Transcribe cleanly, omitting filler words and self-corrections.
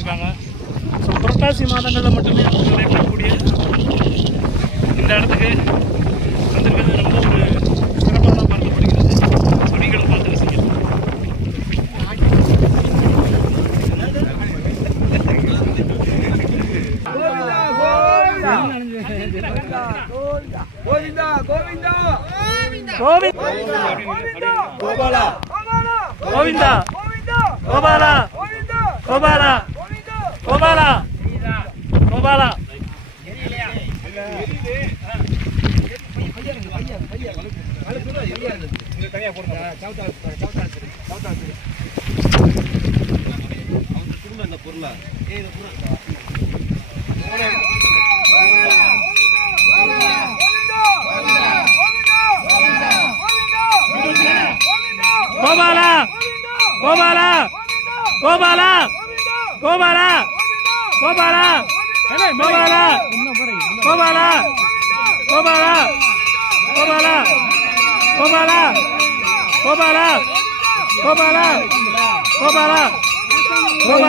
இருக்காங்க. ஸோ புரட்டாசி மாதங்களில் மட்டுமே நடைபெறக்கூடிய இந்த இடத்துக்கு வந்திருக்கிறது ரொம்ப ஒரு சிறப்பாக தான் பார்க்கப்படுகிறது. ஸோ நீங்களும் பார்த்து ரசிங்க. கோபாலா கோவிந்தா கோபாலா கோபாலா கோபாலா கோபாலா பொருளா கோபாலா கோபாலா கோபாலா கோபாலா கோபாலா கோபாலா கோபாலா கோபாலா கோபாலா கோபாலா கோபாலா கோபாலா கோபாலா கோபாலா